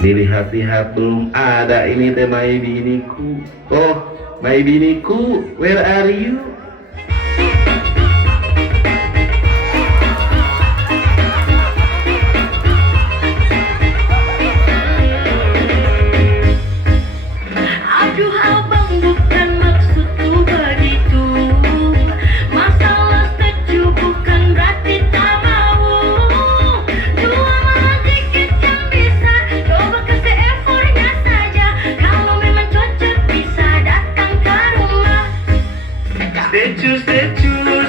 Dilihat-lihat belum ada ini teh my biniku. Oh, my biniku, where are you? Aduh abang, bukan maksudku begitu. Masalah setuju bukan berarti tak mau. Dua malah dikit yang bisa. Coba kasih effortnya saja. Kalau memang cocok bisa datang ke rumah. Stay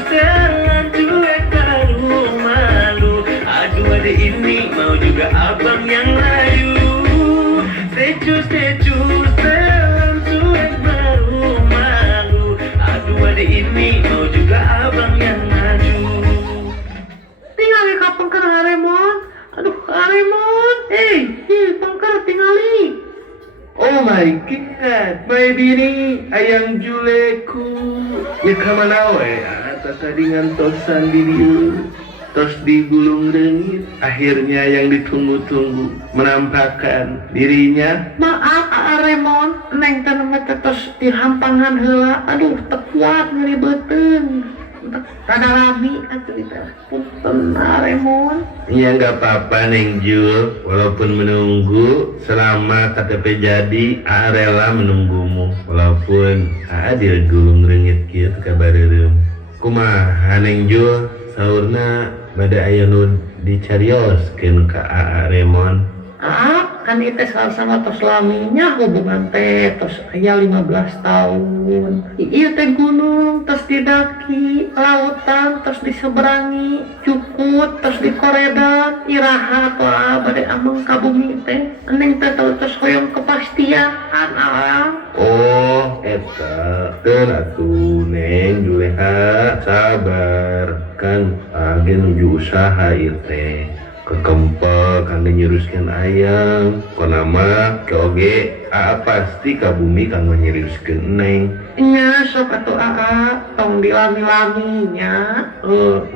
jalan cuek baru malu. Aduh ada ini mau juga abang yang layu. Stay jalan cuek baru malu. Aduh ada ini mau juga abang yang maju. Tingali ka pangkar Haremon. Aduh Haremon. Pangkar tingali. Oh my god, my bini ayang juleku. Ya kamana we, atas tadi ngantosan di dieu. Terus digulung rengit, akhirnya yang ditunggu-tunggu menampakkan dirinya. Maaf Haremon, neng teh terus dihampangan heula. Aduh tekuat ngeribeteun. Rada lami atuh itu. Punten Haremon. Ya nggak apa-apa Neng Jul, walaupun menunggu selama KTP jadi, rela menunggumu. Walaupun adil gulung rengit kieu kabareureum. Kumaha Neng Jul, saurna bade aya nu dicarioskeun ka Remon. Kan itu sama tos laminya hubungan teh tos aya 15 tahun. Ieu teh gunung tos didaki, lautan tos diseberangi, cukut tos dikoredan, iraha toa bade ameng ka bumi teh. Neng teh tos hoyong kepastian alang. Oh, eta teu atuh Neng Juleha, sabar. Kan agen nuju usaha ieu teh. Kekempel kangge nyeruskeun ayang konama ke oge pasti ka bumi kangge nyeruskeun Neng. Nya sok atuh tong dilami-laminya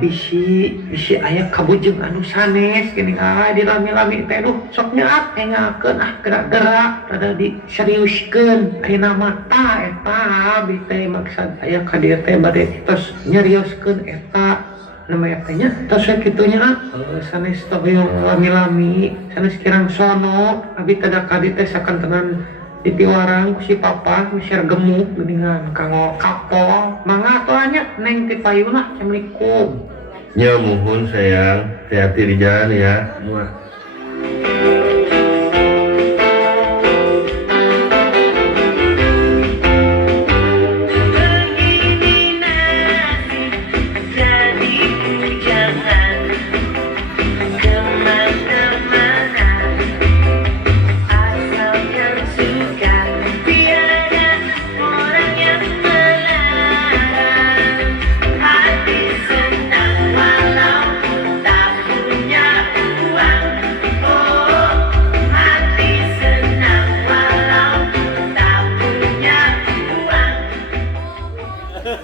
bisi aya kabujeng anu sanes gini dilami-lami teh duh sok nyaat ngakeun gerak-gerak rada diseriuskeun ayeuna mata eta abi teh maksud aya ka dieu teh bade tos nyerioskeun eta namanya tanya tos kitunya sanes teh hoyong lami-lami sanes kirang sono abi teh da kadi teh sakantenan ditiwarang ku si papa misir gemuk geuningan kanggo kapol mangga atuanya neng ti payuna assalamualaikum. Ya muhun sayang, hati-hati di jalan ya. Muah.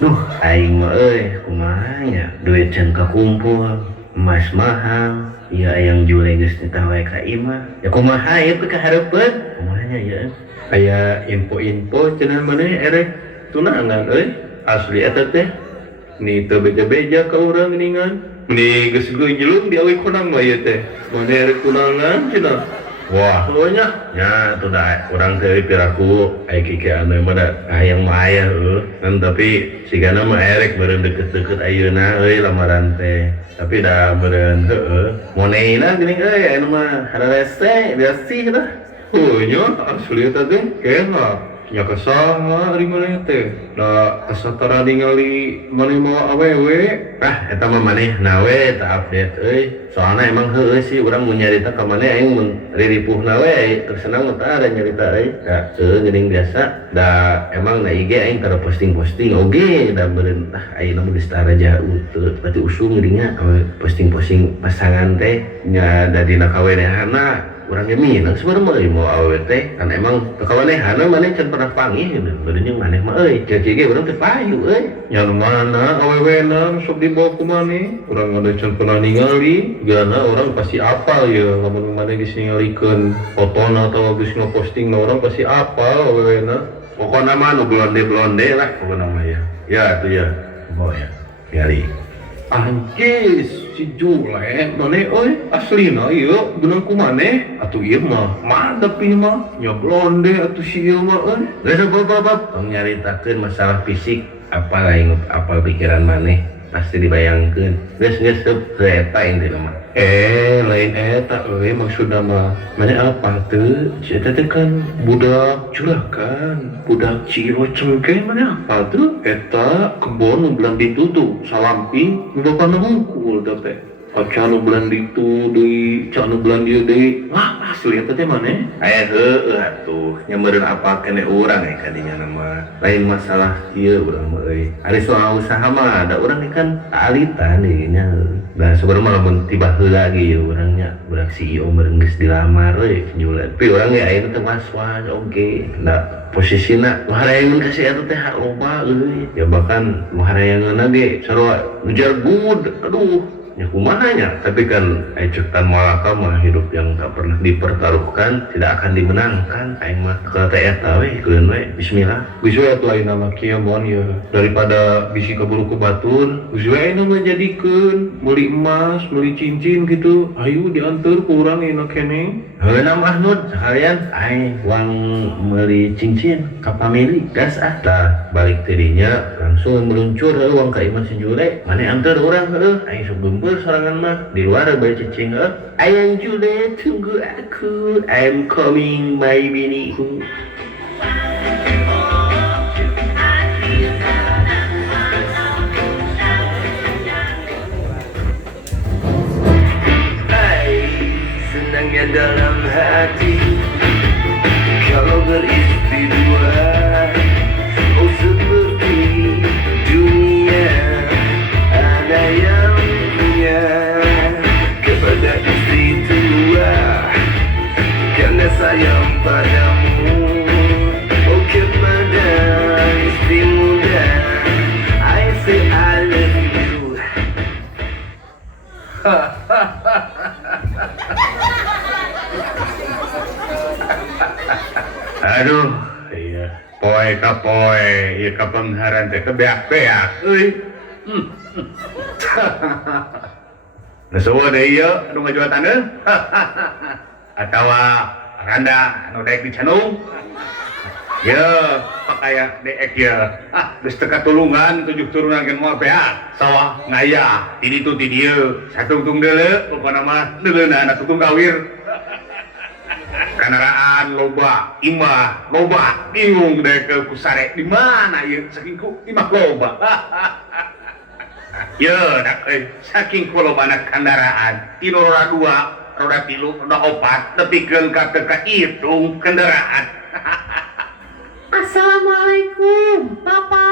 Duh, aing mah kumaha nya duit can kakumpul, emas mahal, ieu ayang jule geus nitah wae ka imah. Ya kumaha ieu teh kahareupeun? Kumaha nya ieu? Aya info-info cenah maneh erek tunangan asli eta teh. Ni teu beja-beja ka urang geuningan. Ni geus geujelung di awi konang mah ieu teh. Maneh erek tunangan cenah. Wah, nya tuh dah orang teh piraku aya kikeun mah da hayang mah aya kan tapi sigana mah erek beureun deket-deket ayeuna lamaran teh. Tapi da beureun moneina geuning anu mah hararese biasa dah. Nya asli eta teh kenapa? Nya kasaha ari maneh teh? Da kasatara ningali maneh mawa awewe. Eta mah manehna we teu update Soalna emang heueuh sih urang mun nyarita ka maneh aing mun riripuhna we teu senang tah ada nyarita Da geuning biasa. Da emang na IG aing tara posting-posting oge da beureun ayeuna mah geus tara jauh teu pati usum geuninga posting-posting pasangan teh nya da dina kawenehanna kurang minang sebenarnya mau awewe teh kan emang kekawanehana maneh can pernah panggih gitu beudeunya maneh mah cek urang teh payu Yang mana awewena sok dibawa ku maneh urang ada can pernah ningali gana orang pasti apal ya lamun maneh geus ningalikeun fotona atau geus ngeposting orang pasti apal awewena pokoknya mah nu blonde lah pokoknya mah ya tuh ya boy ya nyari anjis si Jule maneh aslina ieu geunang ku maneh atuh ieu mah madep ieu mah nya blonde atuh si ieu mah geus bab tong nyaritakeun masalah fisik apa lain apa pikiran maneh pasti dibayangkeun geus teu eta intina mah lain eta maksudna mah maneh apa teu si eta teh kan budak juragan budak Ciro cengkeh maneh apa tuh eta kebon nu belan ditutup salamping nu bapana hungkul da teh acan nu belan ditu deui can nu belan dieu deui wah asli eta teh maneh aya heueuh atuh nya meureun apa kene urang ka dinya mah lain masalah ieu urang mah ari soal usaha mah ada urang kan alitan deui nya nah sebenarnya lamun tiba heula ge ya urangnya budak CEO meureun geus dilamar Jule tapi urang ge aya teh was-was oge da posisina maharayangeun ka si eta teh loba ya bahkan maharayangeunna ge sarua nujar gud aduh ya kumaha nya tapi kan cektan malaka mah hidup yang tak pernah dipertaruhkan tidak akan dimenangkan aing mah ka teh eta we keun we bismillah geus we atuh lain nama kieu mon ya daripada bisi kaburu ku batur geus we anu ngajadikeun meuli emas meuli cincin gitu ayo dianteur ku urang enak keneh heuna Mahmud sekalian aing uang meuli cincin ka pamili gas tah balik tadinya langsung meluncur uang ka imah si Jule maneh anteur urang aing sok beumbeur sorangan mah di luar bae cicing ayang Jule tunggu aku I'm coming my biniku senangnya dalam hati kalau beristri dua oh seperti dunia ada yang punya kepada istri tua karena sayang padamu oh kepada istri muda I say I love you aduh iya poe ka poe ieu ka pengharan teh beak-beak Nasuwa deui ieu anu ngajuatan atawa randa anu daek di Canung ya pakaya deek ya geus teu katulungan tujuh turunan ke moal beak sawah ngaya ti ditu ti dieu satungtung deuleu pokona mah deuleunan atuh kawir kanaraan loba imah loba bingung deh ke kusare di mana ieu saking ku imah loba ye dak saking ku lobana kendaraan tino roda 2 roda 3 roda 4 tepikeun ka teu ka itung kendaraan Assalamualaikum, Papa.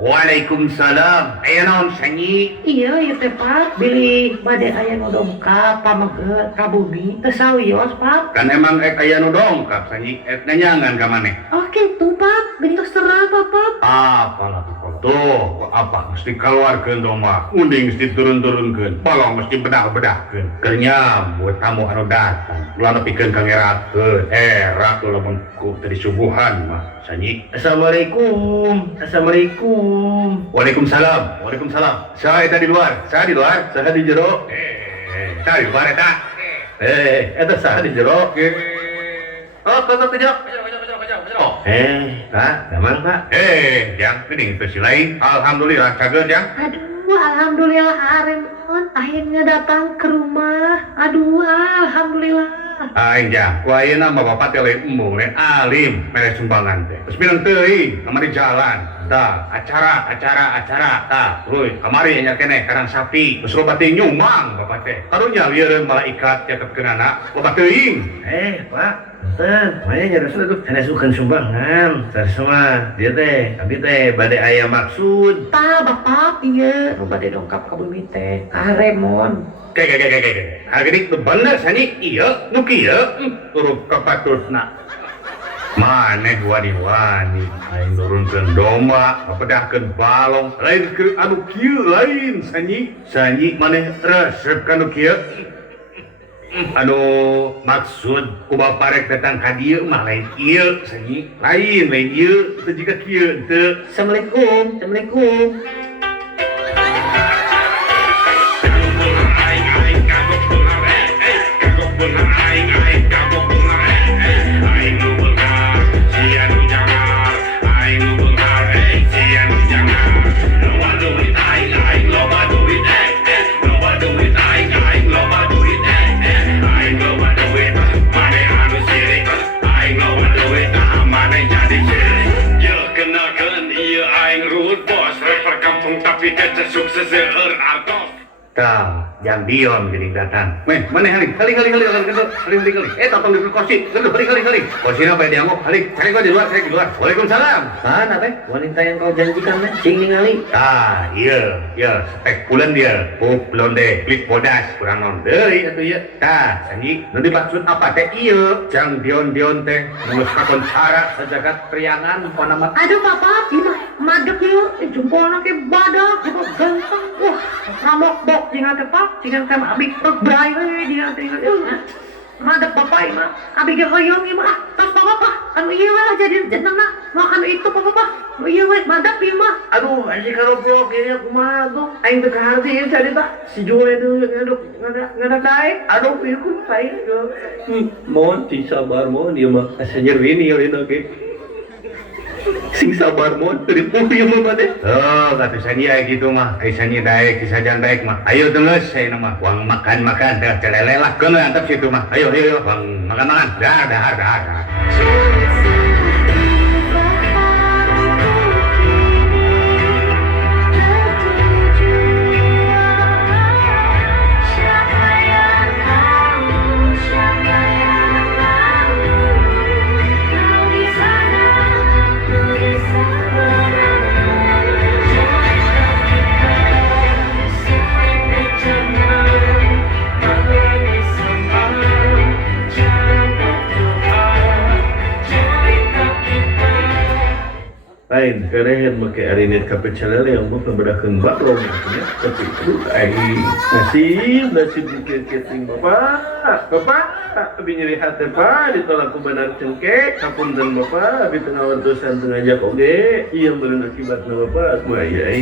Waalaikumsalam. Aya naon sanyi? Iya, ieu teh Pak, bili bade aya nu dongkap pamengkeun ka bumi teu sawios, Pak. Kan emang aya nu dongkap sanyi nanyangan ka maneh. Oh kitu, Pak. Gendong terang, Papa. Apalah tuh apa mesti keluarkeun dong mah unding mesti turun-turunkeun balong mesti bedah-bedahkeun keur nyambut tamu anu datang ulah nepikeun kangerakeun rak lamun ku teu disubuhan mah sanyi assalamualaikum waalaikumsalam saha eta di luar saha di jero saha di luar eta eta saha di jero oh ke jero Pak, gaman Pak. Jang, geuning teu si lain. Alhamdulillah cageun Jang. Aduh, alhamdulillah Aremon akhirnya datang ke rumah. Aduh, alhamdulillah. Aing Jang, ku ayeuna mah bapak teh lain embung, lain alim, mere sumbangan teh. Terus bilang teuing, nama di jalan. acara. Terus kamari nya kene karang sapi. Terus loba teuing nyumang bapak teh. Karunya lieureun malaikat catetkeun anak. Loba teuing. Pak, punten, maya nyaresan aduh sanesukeun sumbangan. Saresma dia teh, abi teh bade aya maksud. Tah bapak ieu nu bade dongkap ka bumi teh. Aremon. Kayak. Hargeudik teu bener sani ieu nu kieu. Turut kapatutna. Maneh wani-wani aing nurunkeun domba, ngapedahkeun balong, lain keur anu kieu lain sanyi maneh resep ka nu kieu. Anu maksud ku baparek datang ka dieu mah lain ieu sanyi, lain ieu teu jiga kieu teu. Assalamualaikum. Tapi kece sukses artos. Tah, yang Dion geuning datang. Meh, maneh halik. Totong di kursi. Halik. Kursina bae dianggo, halik. Cari gua di luar. Waalaikumsalam. Mana teh wanita yang kau janjikan teh? Cing ningali. Tah, iya, spek pulen dia. Pup blonde, klik bodas, kurang non deui atuh ieu. Tah, sanyi, nu dimaksud apa teh ieu? Jang Dion teh nulus kakon cara sajagat priangan panamat. Aduh papa, ini madep yuk, jempolnya ke badak, hebat ganteng, wah, ramok-bok, jangan tepak, jangan kayak abik berbrai, dia madep papa ini mah, abik yang hoyong ini mah, tas papa, anu iya lah jadi jeneng nak, makan itu papa, iya weh, madep ini mah, Aduh, anjing karo blok ini aku mah tuh. Aing teu kaharti cari tak. Si Joe itu ngada naik. Aduh, ieu saya. Mohon sabar mohon ieu mah asanyer wini ayeuna ge. Sing sabar mohon teu dipuih mah teh. Oh, kata sanyi aya kitu mah. Ai sanyi daek, kisajan daek mah. Ayo teungeus saena mah. Uang makan teh celelelak keun antep situ mah. Ayo. Uang makan. Dahar. Lain keren make arinit ka pecelele yang mah pembedahkeun baklong nya tapi aduh aing nasib diketing bapak abi nyeri hate pak ditolak ku benar cengkek kapunten bapak abi teu ngawartosan teu ngajak oge ieu meureun akibatna bapak mah ya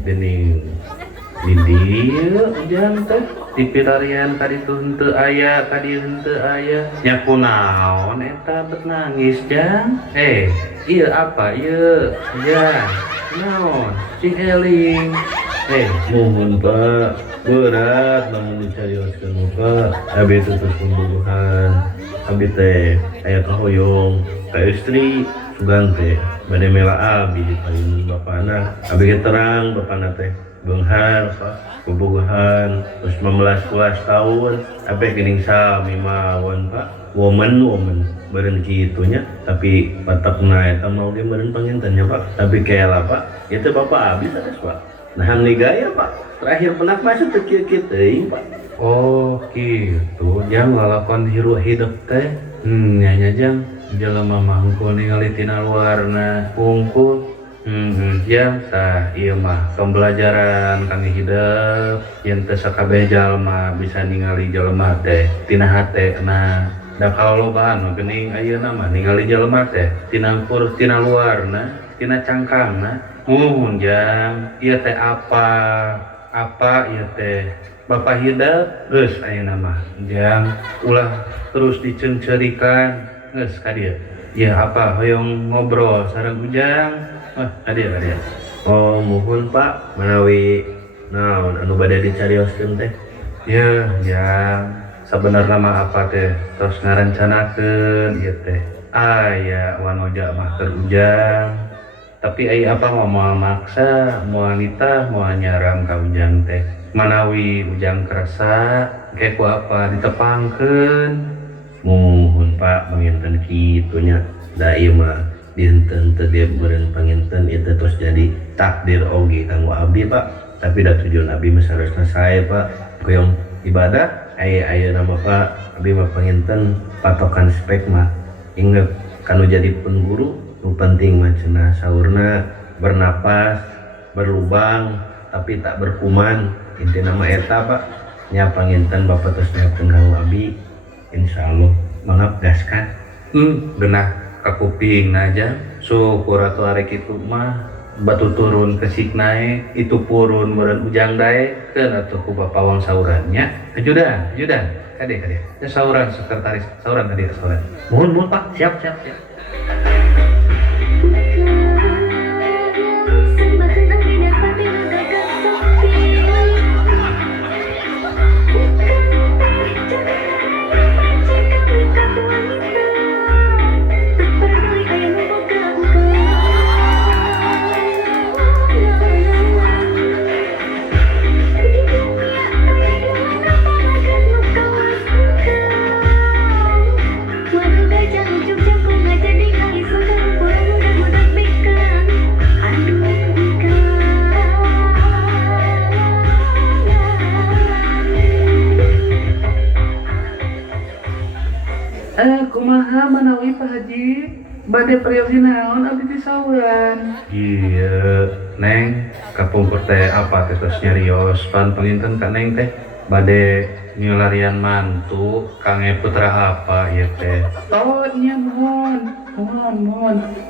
dening di dieu ujang teh di pilarian kaditu henteu aya nya kunaon eta bet nangis jang ieu apa ieu jan naon cing eling mohon pak berat lamun dicarioskeun pak abi terus pembunuhan abi teh aya kahoyong ka istri sugan teh bade mela abi di payun bapana abi ge terang bapana teh beunghar pak bobogohan terus 15 tahun abi geuning sami mawon pak woman beureun kitunya tapi patepna eta mah oge meureun pangintennya pak tapi kaela pak ieu teh bapak abi sanes pak nahan ni gaya pak terakhir penak masuk teu kieu-kieu teuing pak Oh gitu, jang lalakon hirup hidup teh. Nyanya jang, jelema mah hungkul ningali tina luarna hungkul. Jang tah ieu mah pembelajaran kangge hidup. Yen teu sakabeh jalma bisa ningali jelema teh tina hatena. Da kalolobaan mah geuning ayeuna mah ningali jelema teh tina ukur tina luarna, tina cangkangna. Muhun jang, ieu teh apa ieu teh Bapak hidup, geus ayeuna mah jang ulah terus dicencerikan geus ka dieu. Ya apa hoyong ngobrol sareng ujang. Ka dieu. Oh muhun Pak menawi naon anu bade dicarioskeun teh. Ya jang sabenerna mah apa teh terus ngarencanakeun ieu teh. Aya wanoja mah keur ujang. Tapi ai apa moal maksa, moal nitah, moal nyarang ka ujang teh. Manawi ujang kerasa, kayak ku apa ditepangkeun. Muhun Pak panginten kitu nya. Da ieu mah dinten teu dia beureun panginten itu terus jadi takdir oge kanggo abdi Pak. Tapi da tujuan abdi mah saresna sae Pak. Hoyong ibadah ayeuna mah Pak abdi mah panginten patokan spek mah inget kanu jadi pun guru nu penting mah cenah saurna bernapas, berlubang tapi tak berkuman. Intina mah eta Pak nya panginten Bapak terus nyiapkeun kanggo abdi insyaallah mangap gaskan. Genah kakuping aja. Syukur atuh arek kitu mah batu turun ke siknae itu purun meureun ujang dae keun atuh ku Bapak wang saurannya. Ajudan kade ya sauran sekretaris sauran kade sauran. Mohon Pak, siap. Kumaha manawi Pak Haji bade periode naon abdi di sauran. Iya Neng kapungkur teh apa teh terus nyarios pan panginten ka Neng teh bade nyularian mantu kange putra apa ya teh. Oh iya mohon.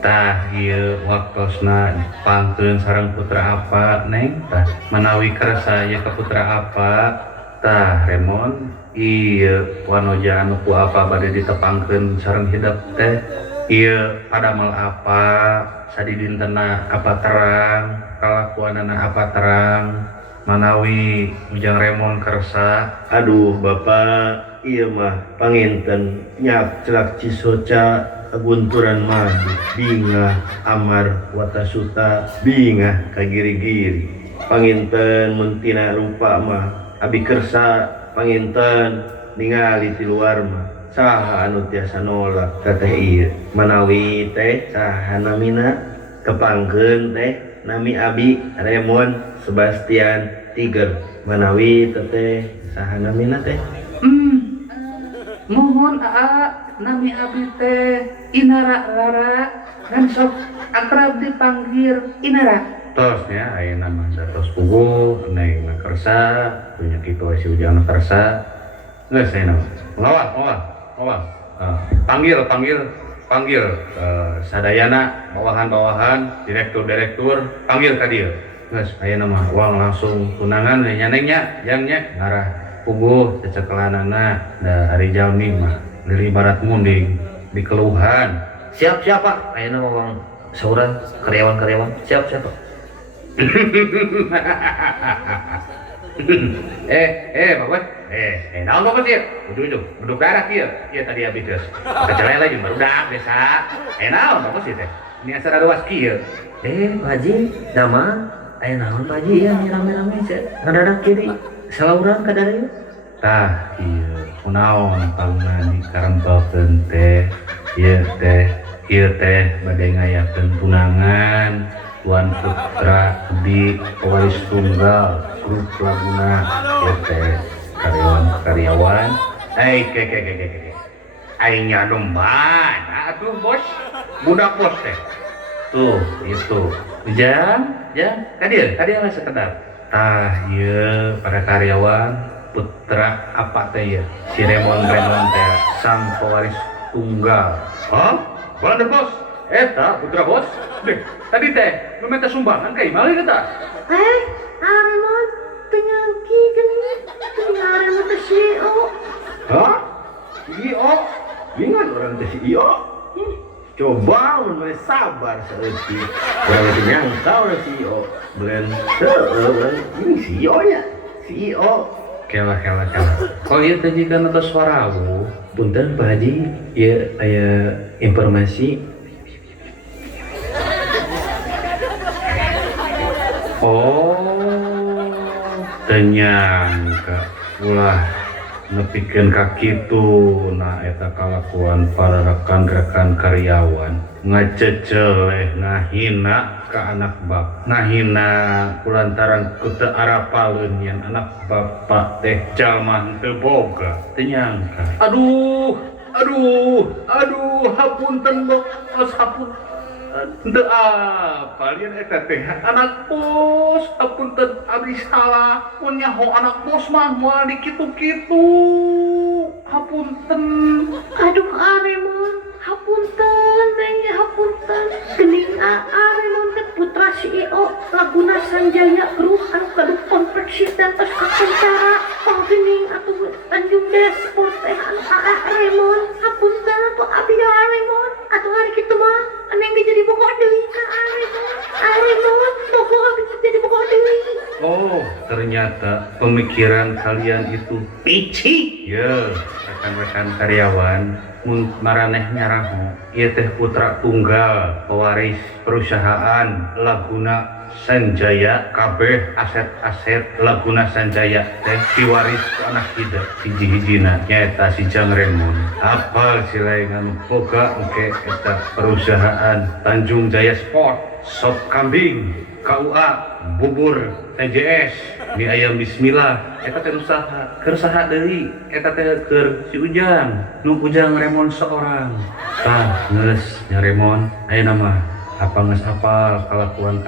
Tah ieu waktosna pangkeun sareng putra apa Neng tah manawi kerasa ya ke putra apa tah Remon ieu wanoja anu ku apa bade ditepangkeun sareng hidup teh ieu padamel apa sadi dintena apa terang kalakuanana apa terang manawi ujang Remon kersa. Aduh Bapak iya mah panginten nyak celak cisoca gunturan madu bingah amar watasuta bingah kagiri-giri panginten muntina rupa mah abi kersa panginten ningali ti luar mah saha anu tiasa nolak teteh ieu manawi teh saha namina kepangkeun teh nami abi Remon Sebastian Tiger manawi teteh saha namina teh. Mohon nami abdi teh Inara Rara dan sok akrab dipanggil Inara. Tosnya ayeuna mah datos puguh Neng kersa punya kitu si ujang kersa geus ayeuna ngawal panggil sadayana bawahan direktur panggil ka dieu geus ayeuna mah uang langsung tunangan nya Neng nya jang nya ngarah puguh cecekelanana da ari jalmi mah dari barat munding di keluhan. Siap Pak, ayeuna mah sauran karyawan siap Pak. Bapak naon bapak sih ujung beduk darah kieu ieu tadi abdi geus kecelele lagi barudak biasa naon bapak sih teh ini asal ruas kieu Pak Haji dama aya naon Pak Haji ya rame-rame ngadadak kiri salauran ka dari tah ieu kunaon pangna dikarempelkeun teh ieu teh bade ngayakeun tunangan Tuan Putra di Wais Tunggal grup laguna ieu teh karyawan. Ke. Aingnya domba, atuh bos. Budak bos teh. Tuh, itu. Jam, kadir lah sekedar. Ieu para karyawan putra apa teh ya? Si Remon teh sang pewaris tunggal. Hah? Balanda bos? Eta putra bos? Deh, tadi teh lu minta sumbangan ka imah kita. Aremon penyangki gini. Aremon teh CEO. Hah? CEO? Bingan orang teh CEO? Coba mulai sabar seeuti. Orang itu nyangka orang CEO. Bukan ini CEO nya. CEO. Kelah. Oh iya tadi kan atas suaramu. Punten Pak Haji, ya aya informasi. Oh, ternyangka ulah nepikeun ka kitu. Nah eta kalakuan para rekan-rekan karyawan ngaceceleh ngahina ka anak bab, ngahina kulantaran kutu arapaleun yen anak bapak teh jalma teu boga. Ternyangka aduh hapunten bos, hapunten. Henteu apa lian eta teh anak bos, hapunten abdi salah. Mun nyaho anak bos mah moal dikitu-kitu. Hapunten. Aduh Aremon, hapunten, neng hapunten. Gening Aremon teh putra CEO Laguna Sanjaya Group anu kaduh konveksi dan tos kakencara. Gening atuh Tanjung Desport teh anu Aremon. Hapunten atuh abdi Aremon. Atuh hari kitu mah neng jadi boga deui ka Aremon. Boga abdi jadi boga deui. Oh, ternyata pemikiran kalian itu pici. Ya, rekan-rekan karyawan, mun maraneh nyaraho, ieu teh putra tunggal pewaris perusahaan Laguna Sanjaya, kabeh aset-aset Laguna Sanjaya teh diwaris ke anak hidup hiji-hijina nyaeta si Jang Remon. Apal si laengan boga engke eta perusahaan Tanjung Jaya Sport, sop kambing, KUA, bubur, TJS, mie ayam bismillah. Eta teh usaha, keur saha deui? Eta teh keur si Ujang, nu Ujang Remon seorang. Geus nya Remon, ayeuna mah apa nges apal kalakuan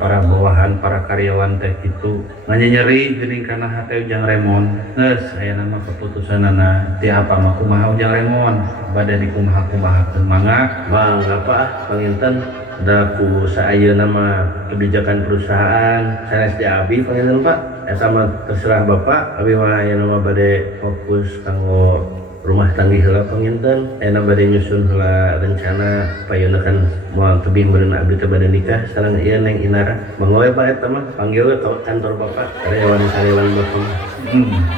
para bawahan para karyawan teh gitu nyeri geuning kana hate Ujang Remon. Geus ayeuna mah keputusanana ti apa mah kumaha Ujang Remon bade dikumaha-kumahakeun mangga. Bang, apa panginten da ku saayeuna mah kebijakan perusahaan sanes di abi panginten Pak. Eta mah terserah Bapak, abi mah ayeuna mah bade fokus kanggo rumah tangga heula panginten. Ayeuna bade nyusun heula rencana payuna kan moal tebing beunang abdi teh bade nikah sareng ieu Neng Inara. Mangga we Pak eta mah panggil we ka kantor Bapak karyawan-karyawan Bapak.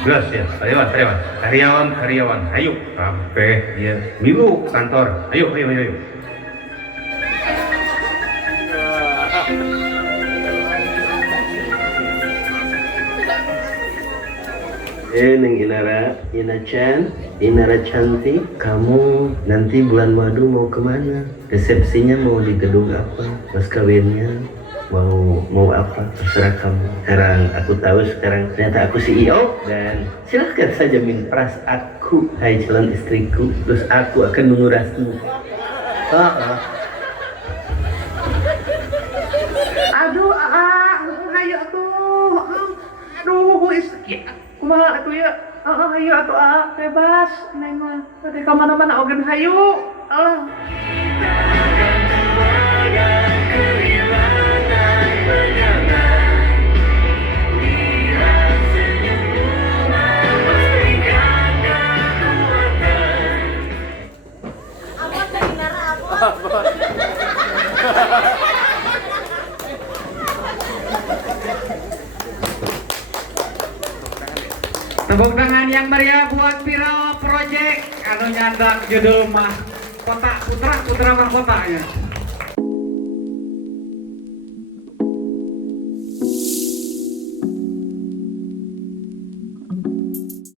Geus ya, karyawan, ayo kabeh ieu milu kantor. Ayo. Neng Inara, Inara cantik, kamu nanti bulan madu mau kemana? Resepsinya mau di gedung apa? Mas kawinnya mau apa? Terserah kamu. Sekarang aku tahu ternyata aku CEO dan silahkan saja minpras aku, hai calon istriku. Terus aku akan mengurasmu. Aduh, hayu atuh. Aduh, kumaha atuh ya? Hayu atuh bebas. Neng mah bade ka mana-mana ogen hayu. Tepuk tangan yang meriah buat Viral Project anu nyandak judul mah Kota Putra Mahkotanya.